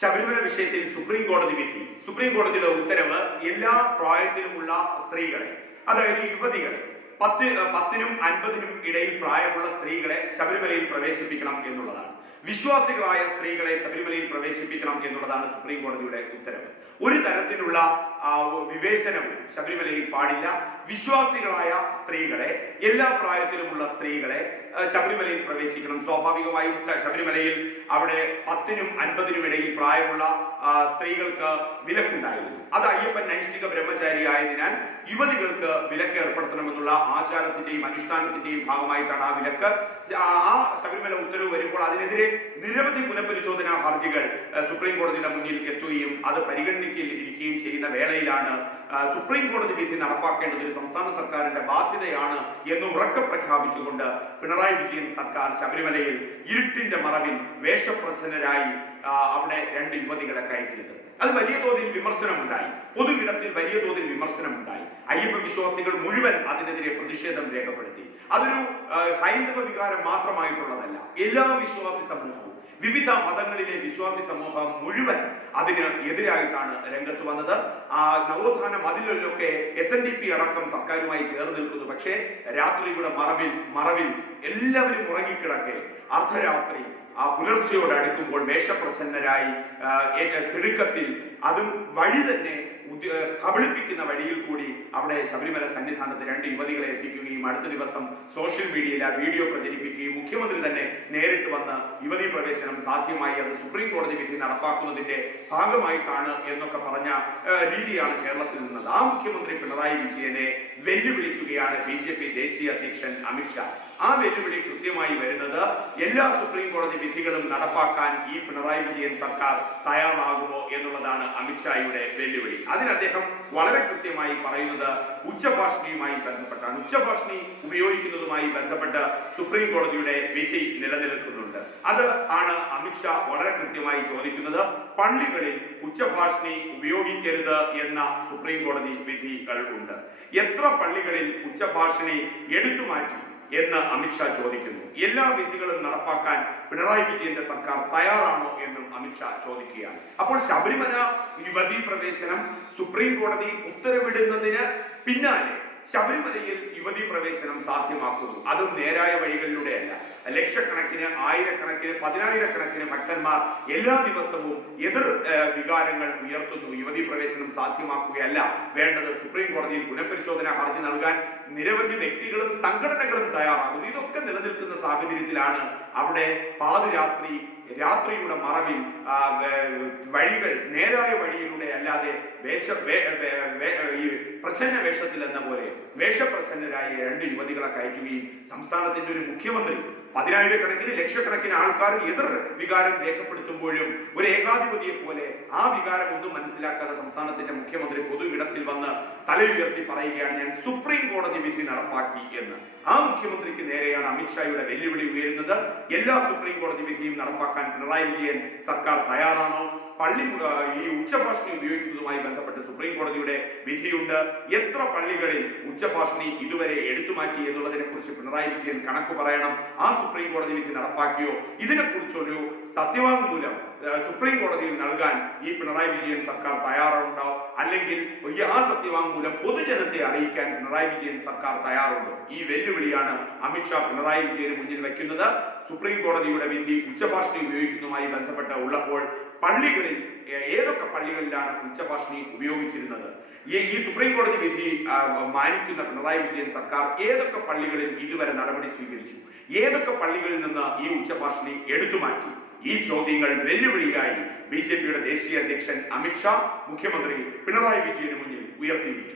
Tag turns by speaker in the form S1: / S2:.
S1: ശബരിമല വിഷയത്തിൽ സുപ്രീം കോടതി വിധി. സുപ്രീം കോടതിയുടെ ഉത്തരവ് എല്ലാ പ്രായത്തിലുമുള്ള സ്ത്രീകളെ അതായത് യുവതികളെ പത്ത് പത്തിനും അൻപതിനും ഇടയിൽ പ്രായമുള്ള സ്ത്രീകളെ ശബരിമലയിൽ പ്രവേശിപ്പിക്കണം എന്നുള്ളതാണ്. വിശ്വാസികളായ സ്ത്രീകളെ ശബരിമലയിൽ പ്രവേശിപ്പിക്കണം എന്നുള്ളതാണ് സുപ്രീം കോടതിയുടെ ഉത്തരവ്. ഒരു തരത്തിലുള്ള വിവേചനവും ശബരിമലയിൽ പാടില്ല. വിശ്വാസികളായ സ്ത്രീകളെ എല്ലാ പ്രായത്തിലുമുള്ള സ്ത്രീകളെ ശബരിമലയിൽ പ്രവേശിക്കണം. സ്വാഭാവികമായും ശബരിമലയിൽ അവിടെ പത്തിനും അൻപതിനും ഇടയിൽ പ്രായമുള്ള സ്ത്രീകൾക്ക് വിലക്കുണ്ടായിരുന്നു. അത് അയ്യപ്പൻ നൈഷ്ഠിക ബ്രഹ്മചാരി ആയതിനാൽ യുവതികൾക്ക് വിലക്ക് ഏർപ്പെടുത്തണമെന്നുള്ള ആചാരത്തിന്റെയും അനുഷ്ഠാനത്തിന്റെയും ഭാഗമായിട്ടാണ് ആ വിലക്ക്. ആ ശബരിമല ഉത്തരവ് വരുമ്പോൾ അതിനെതിരെ നിരവധി പുനഃപരിശോധനാ ഹർജികൾ സുപ്രീം കോടതിയുടെ മുന്നിൽ എത്തുകയും അത് പരിഗണിക്കുകയും ഇരിക്കുകയും ചെയ്യുന്ന വേളയിലാണ് സുപ്രീം കോടതി വിധി നടപ്പാക്കേണ്ടത് സംസ്ഥാന സർക്കാരിന്റെ ബാധ്യതയാണ് എന്ന് ഉറക്കെ പ്രഖ്യാപിച്ചുകൊണ്ട് പിണറായി വിജയൻ സർക്കാർ ശബരിമലയിൽ ഇരുട്ടിന്റെ മറവിൽ വേഷപ്രസന്നരായി അവിടെ രണ്ട് യുവതികളെ കയറ്റിയത് അത് വലിയ തോതിൽ വിമർശനമുണ്ടായി. പൊതുവിടത്തിൽ വലിയ തോതിൽ വിമർശനമുണ്ടായി. അയ്യപ്പ വിശ്വാസികൾ മുഴുവൻ അതിനെതിരെ പ്രതിഷേധം രേഖപ്പെടുത്തി. അതൊരു ഹൈന്ദവ വികാരം മാത്രമായിട്ടുള്ളതല്ല. എല്ലാ വിശ്വാസി സമൂഹവും വിവിധ മതങ്ങളിലെ വിശ്വാസി സമൂഹം മുഴുവൻ അതിന് എതിരായിട്ടാണ് രംഗത്ത് വന്നത്. ആ നവോത്ഥാന മതിലൊക്കെ എസ് എൻ ഡി പി അടക്കം സർക്കാരുമായി ചേർന്ന് നിൽക്കുന്നു. പക്ഷേ രാത്രിയുടെ മറവിൽ മറവിൽ എല്ലാവരും ഉറങ്ങിക്കിടക്കെ അർദ്ധരാത്രി ആ പുലർച്ചയോട് അടുക്കുമ്പോൾ വേഷപ്രച്ഛന്നരായി തിടുക്കത്തിൽ അതും വഴി തന്നെ കബളിപ്പിക്കുന്ന വഴിയിൽ കൂടി അവിടെ ശബരിമല സന്നിധാനത്ത് രണ്ട് യുവതികളെ എത്തിക്കുകയും അടുത്ത ദിവസം സോഷ്യൽ മീഡിയയിൽ ആ വീഡിയോ പ്രചരിപ്പിക്കുകയും മുഖ്യമന്ത്രി തന്നെ നേരിട്ട് വന്ന് യുവതി പ്രവേശനം സാധ്യമായി അത് സുപ്രീം കോടതി വിധി നടപ്പാക്കുന്നതിന്റെ ഭാഗമായിട്ടാണ് എന്നൊക്കെ പറഞ്ഞ രീതിയാണ് കേരളത്തിൽ നിന്നത്. ആ മുഖ്യമന്ത്രി പിണറായി വിജയനെ വെല്ലുവിളിക്കുകയാണ് ബി ജെ പി ദേശീയ അധ്യക്ഷൻ അമിത്ഷാ ആ വെല്ലുവിളി കൃത്യമായി വരുന്നത് എല്ലാ സുപ്രീം കോടതി വിധികളും നടപ്പാക്കാൻ ഈ പിണറായി വിജയൻ സർക്കാർ തയ്യാറാകുമോ എന്നുള്ളതാണ് അമിത്ഷായുടെ വെല്ലുവിളി. അതിന് അദ്ദേഹം വളരെ കൃത്യമായി പറയുന്നത് ഉച്ചഭാഷണിയുമായി ബന്ധപ്പെട്ടാണ്. ഉച്ചഭാഷണി ഉപയോഗിക്കുന്നതുമായി ബന്ധപ്പെട്ട് സുപ്രീം കോടതിയുടെ വിധി നിലനിൽക്കുന്നുണ്ട്. അത് ആണ് അമിത്ഷാ വളരെ കൃത്യമായി ചോദിക്കുന്നത്. പള്ളികളിൽ ഉച്ചഭാഷണി ഉപയോഗിക്കരുത് എന്ന സുപ്രീം കോടതി വിധികൾ ഉണ്ട്. എത്ര പള്ളികളിൽ ഉച്ചഭാഷണി എടുത്തു മാറ്റി എന്ന് അമിത്ഷാ ചോദിക്കുന്നു. എല്ലാ വിധികളും നടപ്പാക്കാൻ പിണറായി വിജയന്റെ സർക്കാർ തയ്യാറാണോ എന്നും ചോദിക്കുകയാണ്. അപ്പോൾ ശബരിമല യുവതി പ്രവേശനം സുപ്രീം കോടതി ഉത്തരവിടുന്നതിന് പിന്നാലെ ശബരിമലയിൽ യുവതി പ്രവേശനം സാധ്യമാക്കുന്നു. അതും നേരായ വഴികളിലൂടെയല്ല. ലക്ഷക്കണക്കിന് ആയിരക്കണക്കിന് പതിനായിരക്കണക്കിന് ഭക്തന്മാർ എല്ലാ ദിവസവും എതിർ വികാരങ്ങൾ ഉയർത്തുന്നു. യുവതി പ്രവേശനം സാധ്യമാക്കുകയല്ല. വേണ്ടത് സുപ്രീം കോടതിയിൽ പുനഃപരിശോധന ഹർജി നൽകാൻ നിരവധി വ്യക്തികളും സംഘടനകളും തയ്യാറാകുന്നു. ഇതൊക്കെ നിലനിൽക്കുന്ന സാഹചര്യത്തിലാണ് അവിടെ പാതിരാത്രി രാത്രിയുടെ മറവിൽ വഴികൾ നേരായ വഴിയിലൂടെ അല്ലാതെ വേഷ ഈ പ്രസന്ന വേഷത്തിൽ എന്ന പോലെ വേഷപ്രച്ഛന്നരായ രണ്ട് യുവതികളെ കയറ്റുകയും സംസ്ഥാനത്തിന്റെ ഒരു മുഖ്യമന്ത്രി പതിനായിരക്കണക്കിന് ലക്ഷക്കണക്കിന് ആൾക്കാർ എതിർ വികാരം രേഖപ്പെടുത്തുമ്പോഴും ഒരു ഏകാധിപതിയെ പോലെ ആ വികാരം ഒന്നും മനസ്സിലാക്കാതെ സംസ്ഥാനത്തിന്റെ മുഖ്യമന്ത്രി പൊതു ഇടത്തിൽ വന്ന് തലയുയർത്തി പറയുകയാണ് ഞാൻ സുപ്രീം കോടതി വിധി നടപ്പാക്കി എന്ന്. ആ മുഖ്യമന്ത്രിക്ക് നേരെയാണ് അമിത്ഷായുടെ വെല്ലുവിളി ഉയരുന്നത്. എല്ലാ സുപ്രീം കോടതി വിധിയും നടപ്പാക്കാൻ പിണറായി വിജയൻ സർക്കാർ തയ്യാറാണോ? പള്ളി ഈ ഉച്ചഭാഷണി ഉപയോഗിക്കുന്നതുമായി ബന്ധപ്പെട്ട് സുപ്രീം കോടതിയുടെ വിധിയുണ്ട്. എത്ര പള്ളികളിൽ ഉച്ചഭാഷണി ഇതുവരെ എടുത്തുമാറ്റി എന്നുള്ളതിനെ കുറിച്ച് പിണറായി വിജയൻ കണക്ക് പറയണം. ആ സുപ്രീം കോടതി വിധി നടപ്പാക്കിയോ? ഇതിനെക്കുറിച്ചൊരു സത്യവാങ്മൂലം സുപ്രീം കോടതിയിൽ നൽകാൻ ഈ പിണറായി വിജയൻ സർക്കാർ തയ്യാറുണ്ടോ? അല്ലെങ്കിൽ ഈ ആ സത്യവാങ്മൂലം പൊതുജനത്തെ അറിയിക്കാൻ പിണറായി വിജയൻ സർക്കാർ തയ്യാറുണ്ടോ? ഈ വെല്ലുവിളിയാണ് അമിത്ഷാ പിണറായി വിജയന് മുന്നിൽ വയ്ക്കുന്നത് സുപ്രീം കോടതിയുടെ വിധി ഉച്ചഭാഷണി ഉപയോഗിക്കുന്നതുമായി ബന്ധപ്പെട്ട് ഉള്ളപ്പോൾ പള്ളികളിൽ ഏതൊക്കെ പള്ളികളിലാണ് ഉച്ചഭാഷണി ഉപയോഗിച്ചിരുന്നത്? ഈ സുപ്രീം കോടതി വിധി മാനിക്കുന്ന പിണറായി വിജയൻ സർക്കാർ ഏതൊക്കെ പള്ളികളിൽ ഇതുവരെ നടപടി സ്വീകരിച്ചു? ഏതൊക്കെ പള്ളികളിൽ നിന്ന് ഈ ഉച്ചഭാഷണി എടുത്തു മാറ്റി? ഈ ചോദ്യങ്ങൾ വെല്ലുവിളിയായി ബി ജെ പിയുടെ ദേശീയ അധ്യക്ഷൻ അമിത്ഷാ മുഖ്യമന്ത്രി പിണറായി വിജയന് മുന്നിൽ ഉയർത്തിയിരിക്കുന്നു.